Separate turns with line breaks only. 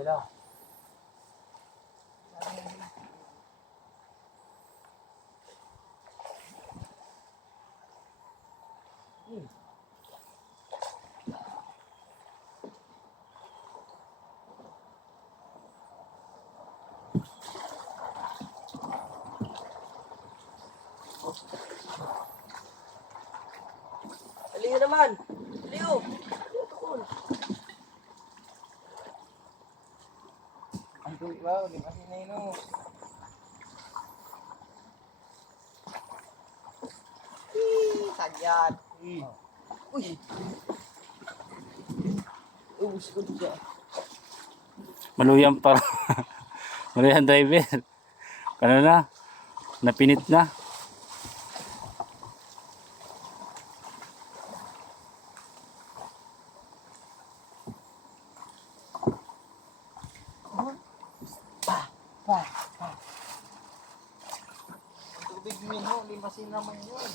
Okay lang.
Aliyo naman. Aliyo.
Tuwi ba? Ulit kasi na yun oh. Eh.
Uy. Ubus ko siya.
Maluyang para. Maluyang driver. Ano na? Napinit na.
Tubig mo, limasin naman yun.